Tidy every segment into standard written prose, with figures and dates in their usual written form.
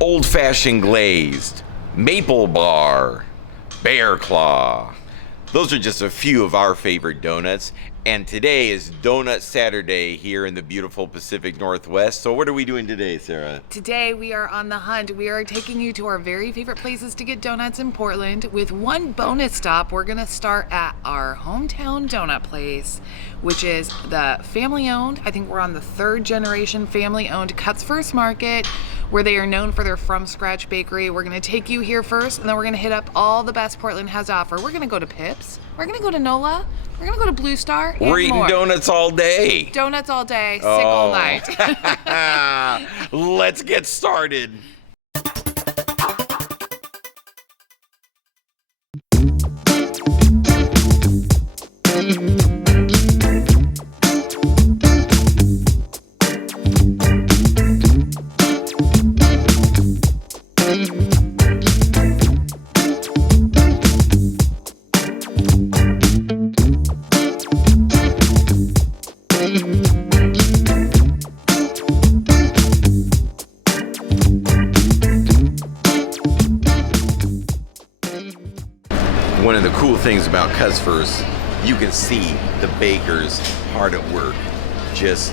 old-fashioned glazed, maple bar, bear claw. Those are just a few of our favorite donuts. And today is Donut Saturday here in the beautiful Pacific Northwest. So what are we doing today, Sarah? Today we are on the hunt. We are taking you to our very favorite places to get donuts in Portland with one bonus stop. We're gonna start at our hometown donut place, which is the family-owned, I think we're on the third generation family-owned Cutsforth Market, where they are known for their from-scratch bakery. We're gonna take you here first, and then we're gonna hit up all the best Portland has to offer. We're gonna go to Pips, we're gonna go to NOLA, we're gonna go to Blue Star, and we're eating more. Donuts all day. Donuts all day, sick all night. Let's get started. One of the cool things about Cutsforth, you can see the bakers hard at work, just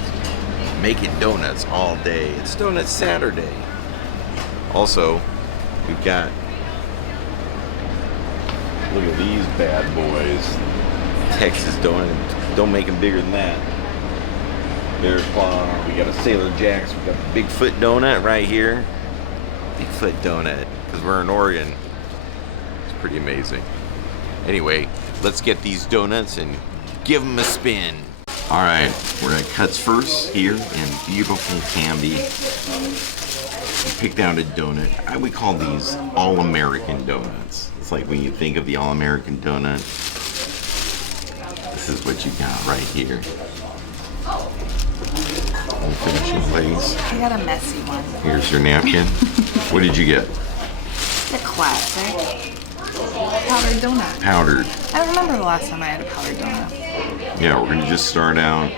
making donuts all day. It's Donut Saturday. Also, we've got, look at these bad boys. Texas donut, don't make them bigger than that. Bear claw, we got a Sailor Jack's, we got the Bigfoot donut right here. Bigfoot donut, because we're in Oregon. It's pretty amazing. Anyway, let's get these donuts and give them a spin. All right, we're at Cutsforth here in beautiful Canby. We picked out a donut. I would call these all-American donuts. It's like when you think of the all-American donut, this is what you got right here. Old-fashioned glaze. I got a messy one. Here's your napkin. What did you get? The classic powdered donut. Powdered. I don't remember the last time I had a powdered donut. Yeah, we're gonna just start out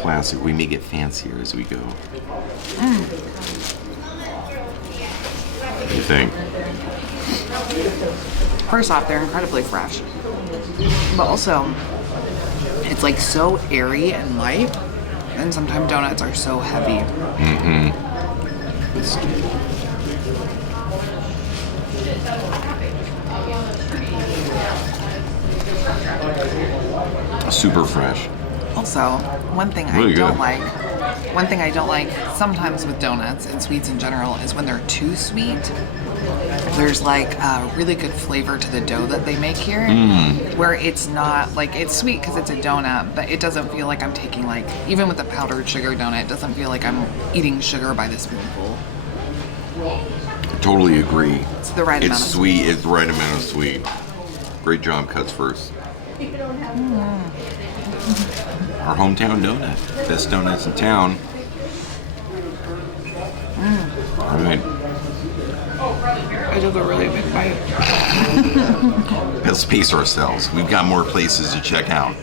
classic. We may get fancier as we go. What do you think? First off, they're incredibly fresh. But also, it's like so airy and light. And sometimes donuts are so heavy. Super fresh. Also, one thing Really I don't like sometimes with donuts and sweets in general is when they're too sweet. There's like a really good flavor to the dough that they make here, where it's not like, it's sweet because it's a donut, but it doesn't feel like I'm taking, like, even with a powdered sugar donut, it doesn't feel like I'm eating sugar by the spoonful. I totally agree. It's the right amount of It's sweet. It's the right amount of sweet. Great job, Cutsforth. Our hometown donut. Best donuts in town. All right. I took a really big bite. Let's pace ourselves. We've got more places to check out.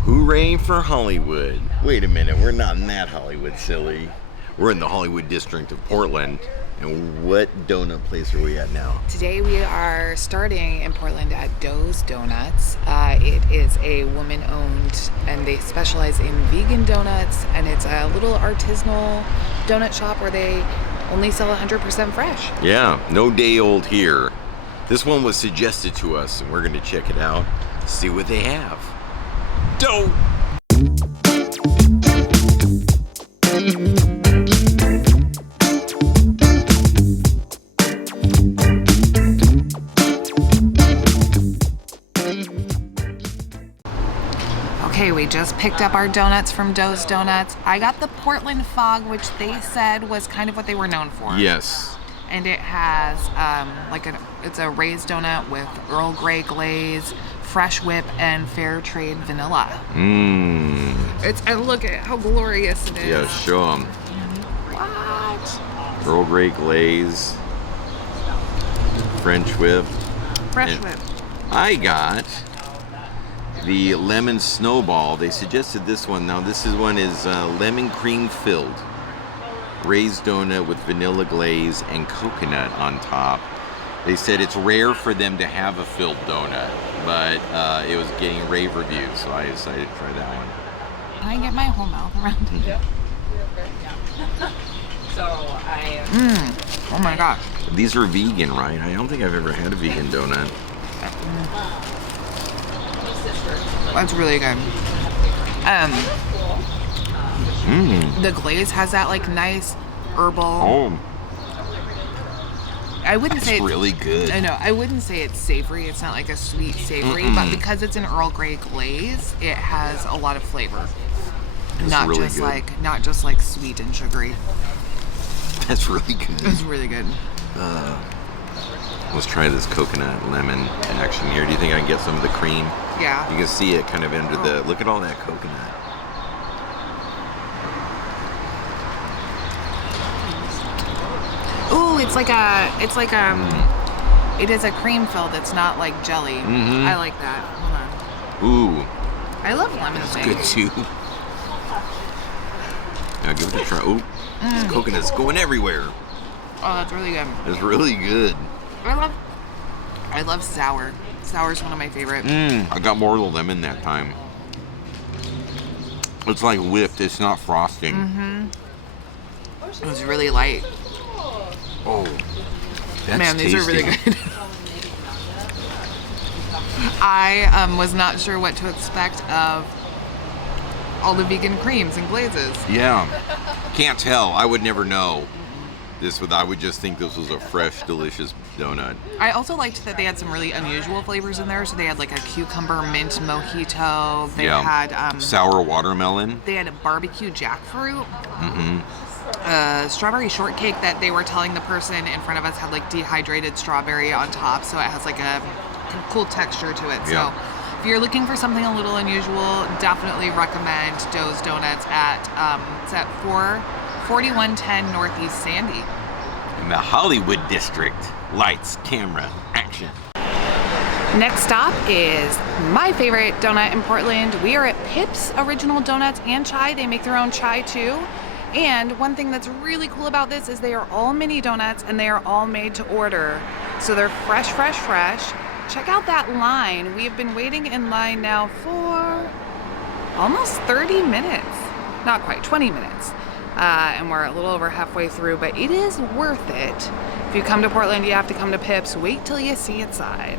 Hooray for Hollywood. Wait a minute, we're not in that Hollywood, silly. We're in the Hollywood district of Portland. And what donut place are we at now? Today we are starting in Portland at Doze Donuts. It is a woman-owned, and they specialize in vegan donuts, and it's a little artisanal donut shop where they only sell 100% fresh. Yeah, no day old here. This one was suggested to us, and we're gonna check it out, see what they have. Dough! Okay, we just picked up our donuts from Doze Donuts. I got the Portland Fog, which they said was kind of what they were known for. Yes. And it has it's a raised donut with Earl Grey glaze, fresh whip, and fair trade vanilla. And look at how glorious it is. Yeah, show them. What? Earl Grey glaze, French whip. Fresh whip. I got the lemon snowball. They suggested this one. Now this is lemon cream filled. Raised donut with vanilla glaze and coconut on top. They said it's rare for them to have a filled donut, but it was getting rave reviews, so I decided to try that one. Can I get my whole mouth around it? Yep. Oh my gosh. These are vegan, right? I don't think I've ever had a vegan donut. That's really good. The glaze has that like nice herbal. Oh, I wouldn't say it's really good. I know. I wouldn't say it's savory. It's not like a sweet savory, but because it's an Earl Grey glaze, it has a lot of flavor. It's Not really just good. not like sweet and sugary. That's really good. It's really good. Let's try this coconut lemon action here. Do you think I can get some of the cream? Yeah. You can see it kind of under the. Look at all that coconut. Ooh, it is a cream filled. It's not like jelly. Mm-hmm. I like that. Hold Ooh, on. I love lemon that's things. good too. Now give it a try. Oh, this coconut's going everywhere. Oh, that's really good. It's really good. I love sour. Sour is one of my favorite. I got more of the lemon that time. It's like whipped. It's not frosting. It was really light. Oh, that's Man, these tasty. are really good. I was not sure what to expect of all the vegan creams and glazes. Yeah, can't tell. I would never know. I would just think this was a fresh, delicious donut. I also liked that they had some really unusual flavors in there. So they had like a cucumber mint mojito. They had sour watermelon. They had a barbecue jackfruit. Strawberry shortcake that they were telling the person in front of us had like dehydrated strawberry on top, so it has like a cool texture to it. Yeah. So if you're looking for something a little unusual, definitely recommend Doze Donuts at it's at 4110 Northeast Sandy. In the Hollywood district. Lights, camera, action. Next stop is my favorite donut in Portland. We are at Pip's Original Donuts and Chai. They make their own chai too. And one thing that's really cool about this is they are all mini donuts and they are all made to order. So they're fresh, fresh, fresh. Check out that line. We have been waiting in line now for almost 30 minutes. Not quite, 20 minutes. And we're a little over halfway through, but it is worth it. If you come to Portland, you have to come to Pip's. Wait till you see inside.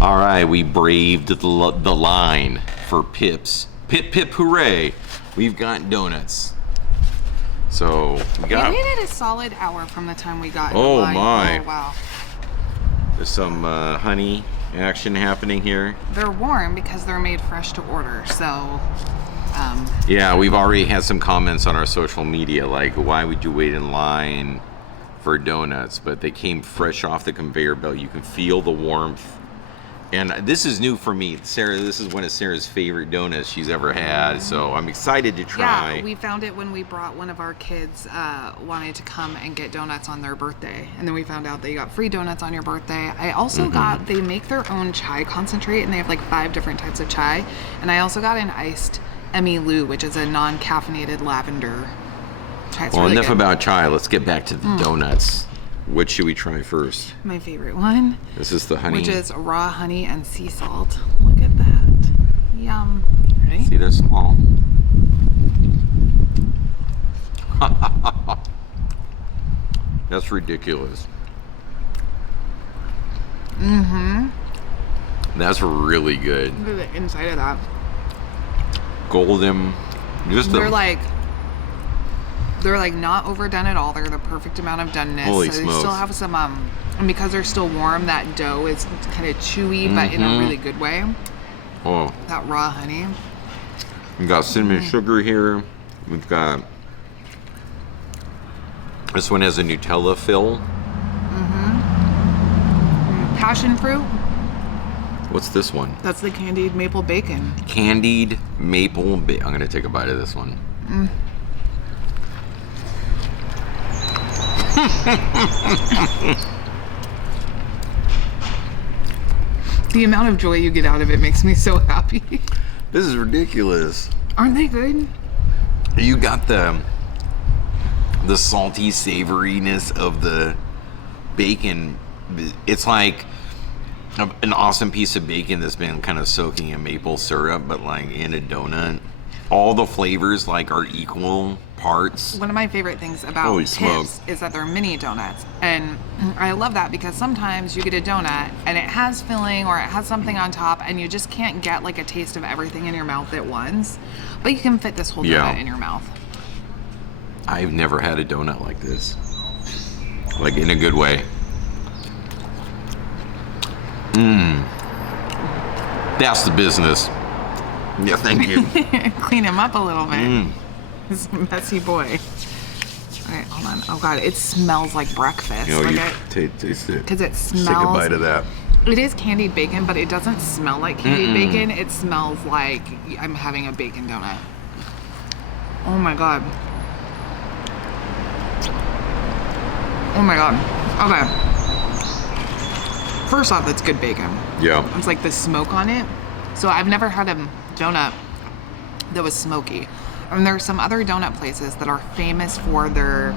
All right, we braved the line for Pips. Pip, pip, hooray. We've got donuts. So we got... We waited a solid hour from the time we got in Oh, line. my. Oh, wow. There's some honey action happening here. They're warm because they're made fresh to order, so... Yeah, we've already had some comments on our social media, like, why would you wait in line for donuts? But they came fresh off the conveyor belt. You can feel the warmth. And this is new for me. Sarah, this is one of Sarah's favorite donuts she's ever had, so I'm excited to try. Yeah, we found it when we brought one of our kids wanted to come and get donuts on their birthday. And then we found out that you got free donuts on your birthday. I also got, they make their own chai concentrate, and they have like 5 different types of chai. And I also got an iced Emmy Lou, which is a non-caffeinated lavender chai. It's Well, really enough good. about chai. Let's get back to the donuts. What should we try first? My favorite one. This is the honey. Which is raw honey and sea salt. Look at that. Yum. Ready? See, they're small. That's ridiculous. That's really good. Look at the inside of that. Golden. Just They're like not overdone at all. They're the perfect amount of doneness. Holy so they smokes. still have some and because they're still warm, that dough is kind of chewy, but in a really good way. Oh, That raw honey. we've got cinnamon sugar here. We've got, this one has a Nutella fill. Passion fruit. What's this one? That's the candied maple bacon. Candied maple bacon. I'm gonna take a bite of this one. The amount of joy you get out of it makes me so happy. This is ridiculous. Aren't they good? You got the salty savoriness of the bacon. It's like an awesome piece of bacon that's been kind of soaking in maple syrup, but like in a donut. All the flavors like are equal parts. One of my favorite things about Holy Pips smokes. is that they're mini donuts. And I love that because sometimes you get a donut and it has filling or it has something on top and you just can't get like a taste of everything in your mouth at once. But you can fit this whole donut in your mouth. I've never had a donut like this. Like in a good way. That's the business. Yeah, thank you. Clean him up a little bit. He's a messy boy. All right, hold on. Oh God, it smells like breakfast. You know, like you taste it. because it Just take a smells. bite of that. It is candied bacon, but it doesn't smell like candied bacon. It smells like I'm having a bacon donut. Oh my God. Oh my God. Okay. First off, it's good bacon. Yeah. It's like the smoke on it. So I've never had a donut that was smoky. And there are some other donut places that are famous for their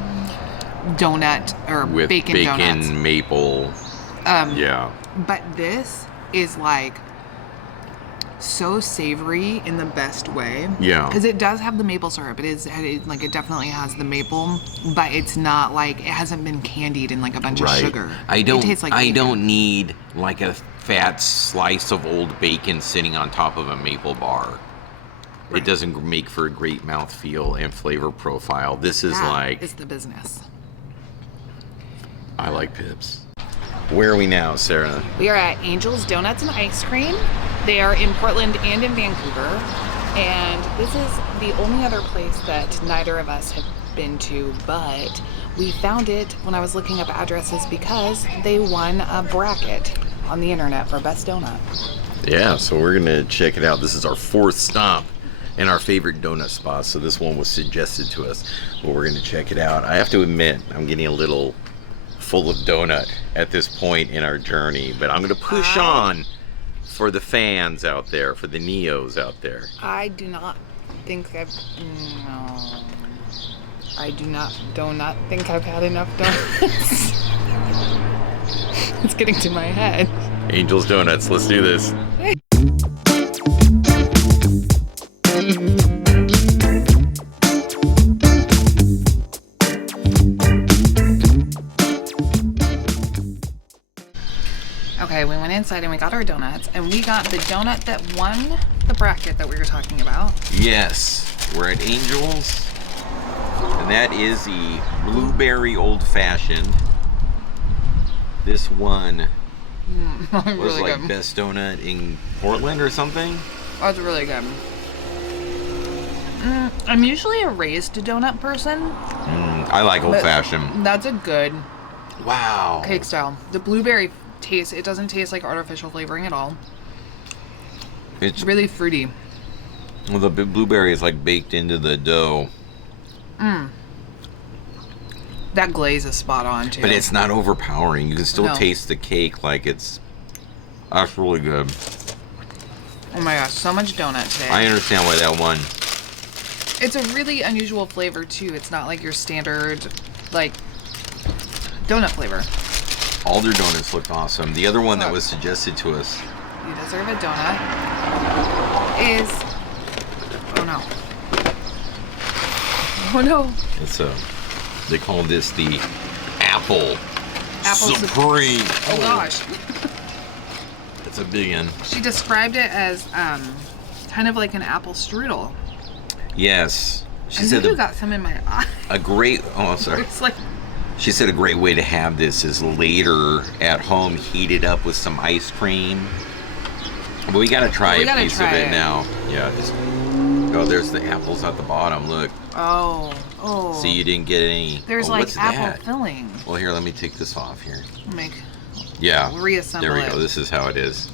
donut or With bacon donuts. maple. Yeah. But this is like so savory in the best way. Yeah. Because it does have the maple syrup. It definitely has the maple, but it's not like, it hasn't been candied in like a bunch of sugar. I don't. It tastes like I bacon. don't need like a fat slice of old bacon sitting on top of a maple bar. Right. It doesn't make for a great mouthfeel and flavor profile. This is like. It's the business. I like Pips. Where are we now, Sarah? We are at Angel's Donuts and Ice Cream. They are in Portland and in Vancouver. And this is the only other place that neither of us have been to, but we found it when I was looking up addresses because they won a bracket on the internet for best donut. Yeah, so we're gonna check it out. This is our fourth stop in our favorite donut spot. So this one was suggested to us, but we're gonna check it out. I have to admit, I'm getting a little full of donut at this point in our journey, but I'm gonna push on for the fans out there, for the Neos out there. I do not think do not think I've had enough donuts. It's getting to my head. Angel's Donuts, let's do this. Okay, we went inside and we got our donuts, and we got the donut that won the bracket that we were talking about. Yes, we're at Angel's, and that is the blueberry old fashioned. This one was Really like good. best donut in Portland or something. That's really good. I'm usually a raised donut person. I like old but fashioned. That's a good Wow. cake style. The blueberry taste, it doesn't taste like artificial flavoring at all. It's It's really fruity. well, the blueberry is like baked into the dough, That glaze is spot on too. but it's not overpowering. You can still No. taste the cake like it's. That's really good. Oh my gosh, so much donut today. I understand why that won. It's a really unusual flavor too. It's not like your standard like donut flavor. All their donuts looked awesome. The other one that was suggested to us. You deserve a donut. Is oh no. Oh no. It's they call this the Apple Supreme. Supreme. Oh gosh. It's a big one. She described it as kind of like an apple strudel. Yes. She I said think you got some in my eye. a great. Oh, sorry. It's like She said a great way to have this is later at home, heat it up with some ice cream But we gotta try We a gotta piece try of it it. now. Yeah, just. Oh, there's the apples at the bottom. Look. Oh. See, you didn't get any. There's oh, like what's apple that? filling. Well, here, let me take this off here. Yeah. Reassemble There we it. go. This is how it is.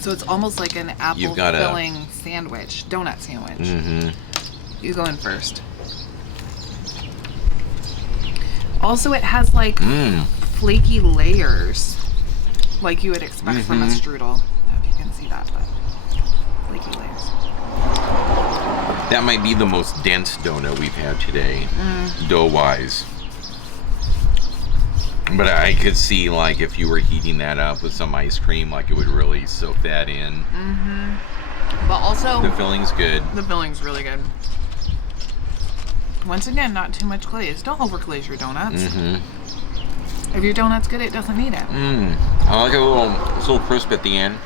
So it's almost like an apple filling sandwich, donut sandwich. Mm-hmm. You go in first. Also, it has like flaky layers, like you would expect from a strudel. I don't know if you can see that, but flaky layers. That might be the most dense donut we've had today, dough-wise. But I could see, like, if you were heating that up with some ice cream, like, it would really soak that in. But also, The filling's good. the filling's really good. Once again, not too much glaze. Don't overglaze your donuts. If your donut's good, it doesn't need it. I like it's a little crisp at the end.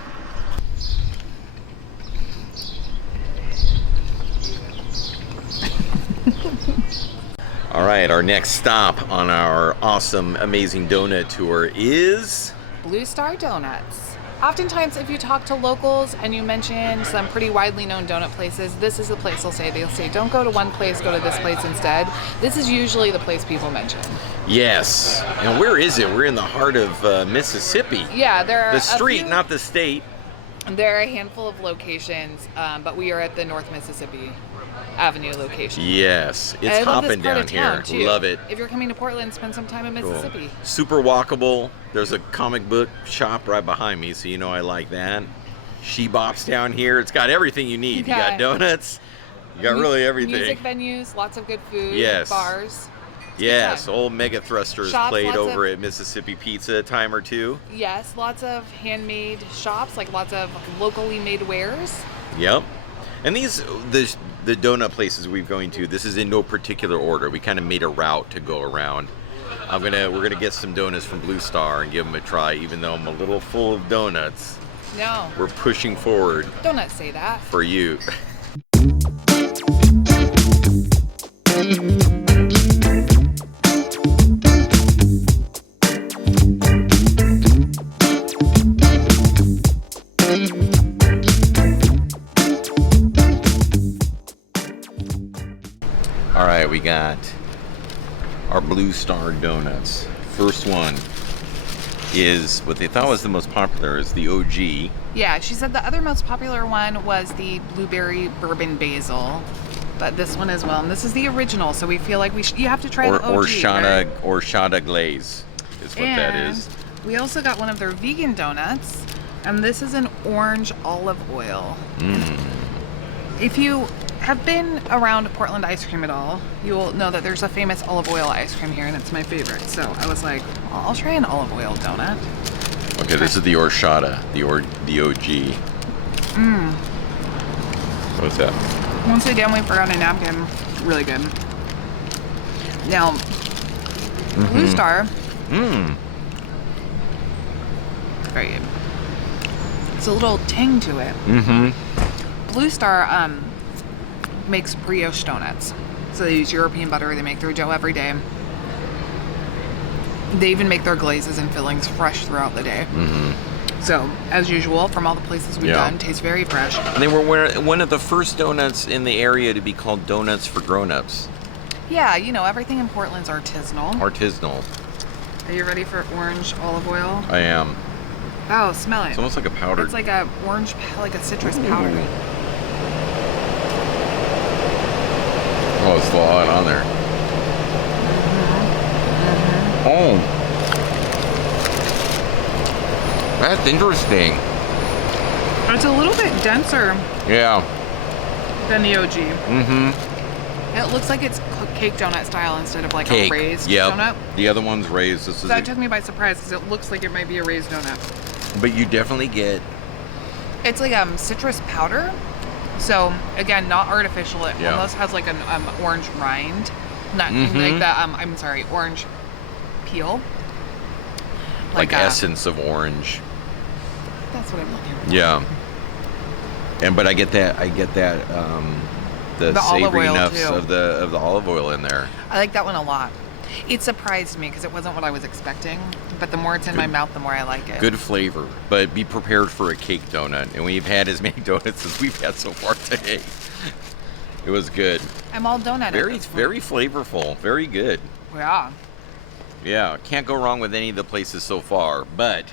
All right, our next stop on our awesome, amazing donut tour is... Blue Star Donuts. Oftentimes, if you talk to locals and you mention some pretty widely known donut places, this is the place they'll say. They'll say, don't go to one place, go to this place instead. This is usually the place people mention. Yes. And where is it? We're in the heart of Mississippi. Yeah, there are The street, not the state. There are a handful of locations, but we are at the North Mississippi Avenue location. Yes. And It's I love this hopping part down of town, here. too. Love it. If you're coming to Portland, spend some time in Mississippi. Cool. Super walkable. There's a comic book shop right behind me, so you know I like that. She-Bops down here. It's got everything you need. You got donuts. You got really everything. Music venues, lots of good food. Yes. Bars. Yes, old Mega Thrusters Shops, played lots over of- at Mississippi Pizza a time or two. Yes, lots of handmade shops, like lots of locally made wares. Yep. And the donut places we're going to, this is in no particular order. We kind of made a route to go around. We're gonna get some donuts from Blue Star and give them a try, even though I'm a little full of donuts. No. We're pushing forward Don't not say that. for you. All right, we got our Blue Star Donuts. First one is what they thought was the most popular, is the OG. Yeah, she said the other most popular one was the blueberry bourbon basil, but this one as well. And this is the original, so we feel like you have to try the OG. Or Shada Glaze is what that is. We also got one of their vegan donuts, and this is an orange olive oil. If you have been around Portland ice cream at all, you'll know that there's a famous olive oil ice cream here, and it's my favorite. So I was like, well, I'll try an olive oil donut. Okay, this is the Orchada, the OG. What's that? Once again, we forgot a napkin. Really good. Now, Blue Star. Very good. It's a little tang to it. Blue Star makes brioche donuts. So they use European butter. They make their dough every day. They even make their glazes and fillings fresh throughout the day. So, as usual, from all the places we've done, tastes very fresh. And they were one of the first donuts in the area to be called Donuts for Grown-Ups. Yeah, you know, everything in Portland's artisanal. Artisanal. Are you ready for orange olive oil? I am. Oh, smell it. It's almost like a powder. It's like a orange, like a citrus powder. Oh, it's a lot on there. Oh. That's interesting. It's a little bit denser Yeah. than the OG. It looks like it's cake donut style instead of like a raised donut. The other one's raised. This is That took me by surprise because it looks like it might be a raised donut. But you definitely get... It's like citrus powder. So again, not artificial. It almost has like an orange rind, not like the I'm sorry, orange peel. Like essence of orange. That's what I'm looking for. Yeah. But I get that the olive oil, savoriness too. of the olive oil in there. I like that one a lot. It surprised me because it wasn't what I was expecting. But the more it's in my mouth, the more I like it. Good flavor, but be prepared for a cake donut. And we've had as many donuts as we've had so far today. It was good. I'm all donut. Very flavorful. Very good. Yeah. Yeah, can't go wrong with any of the places so far, but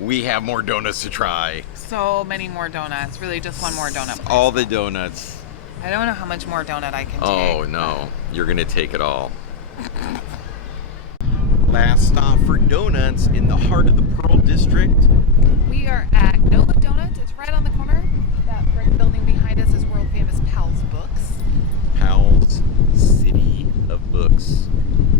we have more donuts to try. So many more donuts. Really, just one more donut. Place. All the donuts. I don't know how much more donut I can take. Oh, no. You're going to take it all. Last stop for donuts in the heart of the Pearl District. We are at NOLA Donuts. It's right on the corner. That brick building behind us is world famous Pal's Books. Pal's City of Books.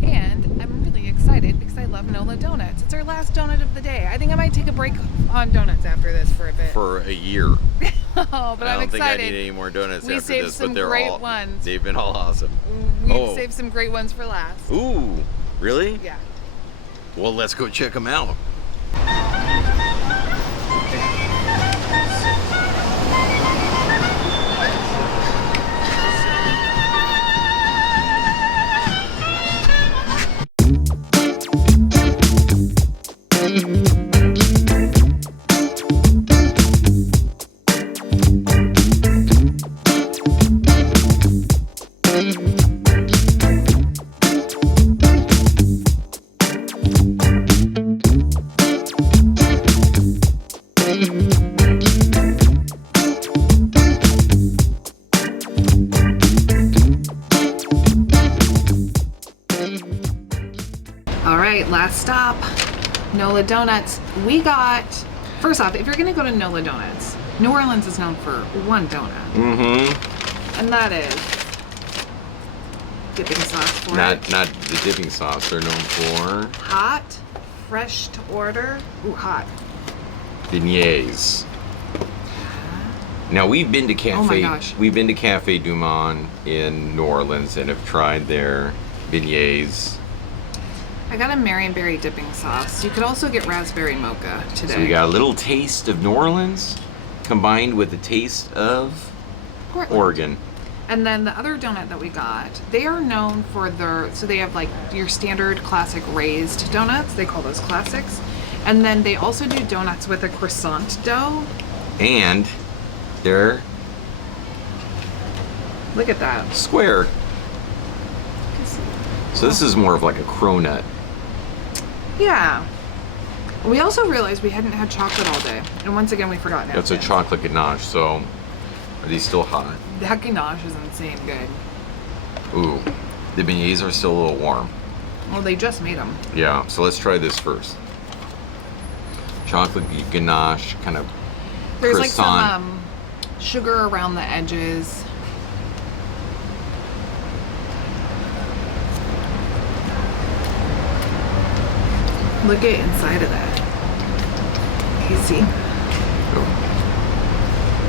And I'm really excited because I love NOLA Donuts. It's our last donut of the day. I think I might take a break on donuts after this for a bit. For a year. Oh, but I'm excited. I don't think I need any more donuts we after saved this, some but they're great all ones. They've been all awesome. We've saved some great ones for last. Ooh, really? Yeah. Well, let's go check them out. Last stop, NOLA Donuts. We got, first off, if you're gonna go to NOLA Donuts, New Orleans is known for one donut. Mm-hmm. And that is dipping sauce for it. Not the dipping sauce they're known for. Hot, fresh to order. Ooh, hot. Beignets. Now we've been to Cafe. Oh my gosh. We've been to Cafe Du Monde in New Orleans and have tried their beignets. I got a Marionberry dipping sauce. You could also get raspberry mocha today. So we got a little taste of New Orleans combined with a taste of Portland. Oregon. And then the other donut that we got, they are known for their, so they have like your standard classic raised donuts. They call those classics. And then they also do donuts with a croissant dough. And they're look at that. Square. So this is more of like a cronut. Yeah. We also realized we hadn't had chocolate all day. And once again, we forgot now. That's a chocolate ganache, so are these still hot? That ganache is insane good. Ooh, the beignets are still a little warm. Well, they just made them. Yeah, so let's try this first. Chocolate ganache, kind of There's croissant. like some sugar around the edges. Look at inside of that. You see?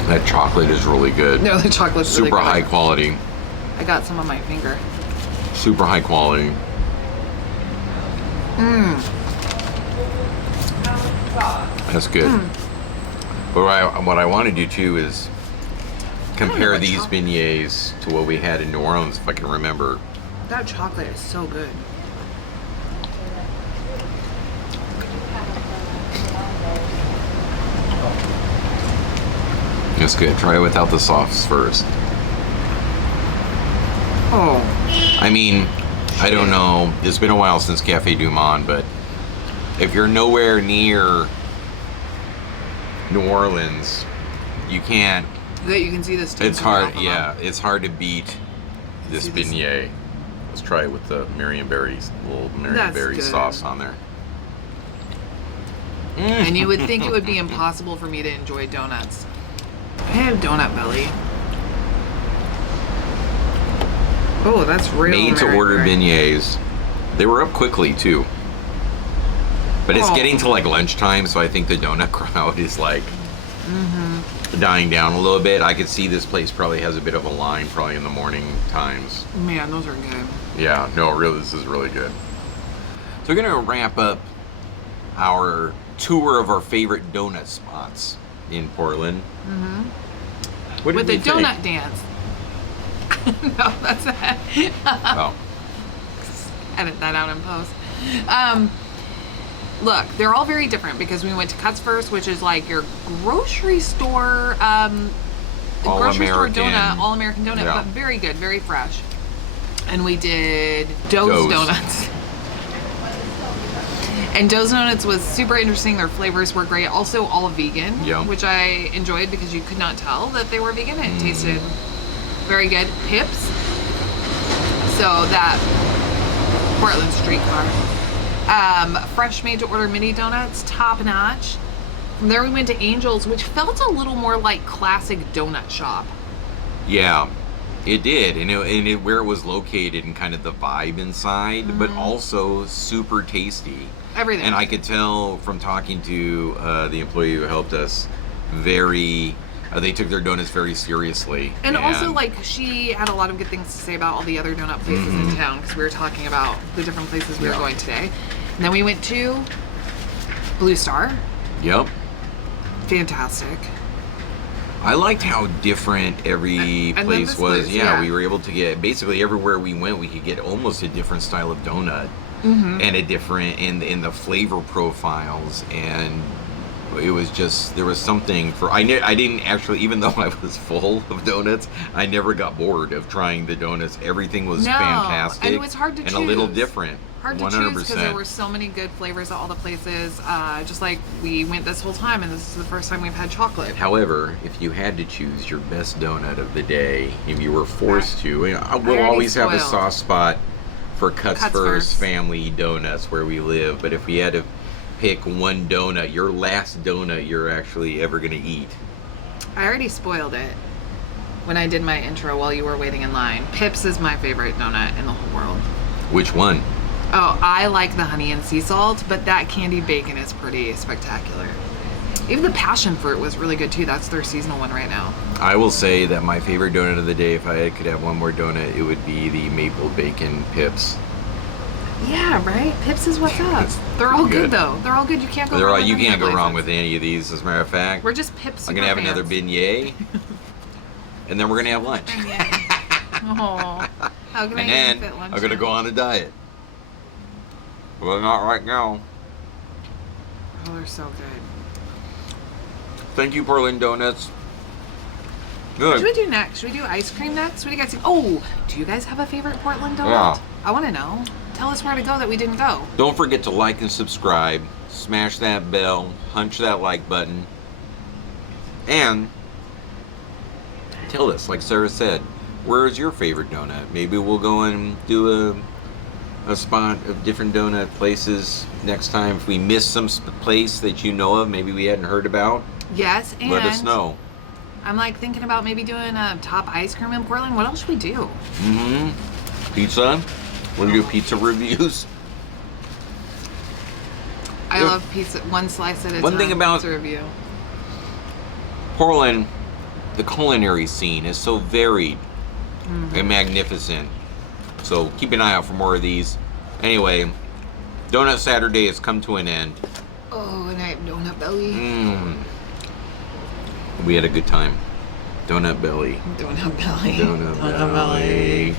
That chocolate is really good. No, the chocolate's super really good. high quality. I got some on my finger. Super high quality. That's good. But what I want to do too is compare these beignets to what we had in New Orleans, if I can remember. That chocolate is so good. That's good. Try it without the sauce first. Oh. I mean, I don't know. It's been a while since Cafe Du Monde, but if you're nowhere near New Orleans, you can't. That you can see this. It's hard. Yeah, it's hard to beat this beignet. Let's try it with the little Marionberry sauce on there. And you would think it would be impossible for me to enjoy donuts. I have donut belly. Oh, that's real. Made to order beignets. They were up quickly too. But it's getting to like lunchtime, so I think the donut crowd is like dying down a little bit. I could see this place probably has a bit of a line, probably in the morning times. Man, those are good. Yeah, no, really, this is really good. So we're gonna wrap up our tour of our favorite donut spots in Portland. What With the did we think? donut dance. No, that's it. Oh. Edit that out in post. Look, they're all very different because we went to Cutsforth, which is like your grocery store, grocery store donut, all American donut, but very good, very fresh. And we did Doze Donuts. And Doze Donuts was super interesting. Their flavors were great. Also all vegan, which I enjoyed because you could not tell that they were vegan. It tasted very good. Pips. So that Portland streetcar. Fresh made to order mini donuts, top notch. From there we went to Angel's, which felt a little more like classic donut shop. Yeah. It did, and where it was located and kind of the vibe inside, but also super tasty. Everything. And I could tell from talking to the employee who helped us, they took their donuts very seriously. And also, like, she had a lot of good things to say about all the other donut places in town, because we were talking about the different places we were going today. And then we went to Blue Star. Yep. Fantastic. I liked how different every place was. We were able to get, basically everywhere we went, we could get almost a different style of donut. And a different, in the flavor profiles. And it was just, there was something for, I didn't actually, even though I was full of donuts, I never got bored of trying the donuts. Everything was fantastic. And it was hard to choose. And a little different. Hard to 100%. Choose because there were so many good flavors at all the places. Just like we went this whole time, and this is the first time we've had chocolate. However, if you had to choose your best donut of the day, if you were forced to, we'll always have a soft spot for Cutsforth family donuts where we live. But if we had to pick one donut, your last donut you're actually ever going to eat. I already spoiled it when I did my intro while you were waiting in line. Pips is my favorite donut in the whole world. Which one? Oh, I like the honey and sea salt, but that candied bacon is pretty spectacular. Even the passion fruit was really good too. That's their seasonal one right now. I will say that my favorite donut of the day, if I could have one more donut, it would be the maple bacon Pips. Yeah, right? Pips is what's up. They're all good though. They're all good. You can't go wrong with You can't go wrong with any of these, as a matter of fact. We're just Pips. I'm going to have another beignet, and then we're going to have lunch. Oh, how can I fit lunch? I'm going to go on a diet. Well, not right now. Oh, they're so good. Thank you, Portland Doughnuts. Good. What should we do next? Should we do ice cream next? What do you guys think? Oh, do you guys have a favorite Portland donut? Yeah. I want to know. Tell us where to go that we didn't go. Don't forget to like and subscribe. Smash that bell. Punch that like button. And tell us, like Sarah said, where is your favorite donut? Maybe we'll go and do a spot of different donut places next time. If we miss some place that you know of, maybe we hadn't heard about. Yes, and let us know. I'm like thinking about maybe doing a top ice cream in Portland. What else should we do? Pizza. Want to do pizza reviews? I love pizza. One slice at a time. One thing about pizza review. Portland, the culinary scene is so varied and magnificent. So keep an eye out for more of these. Anyway, Donut Saturday has come to an end. Oh, and I have donut belly. We had a good time. Donut belly. Donut belly. Donut belly.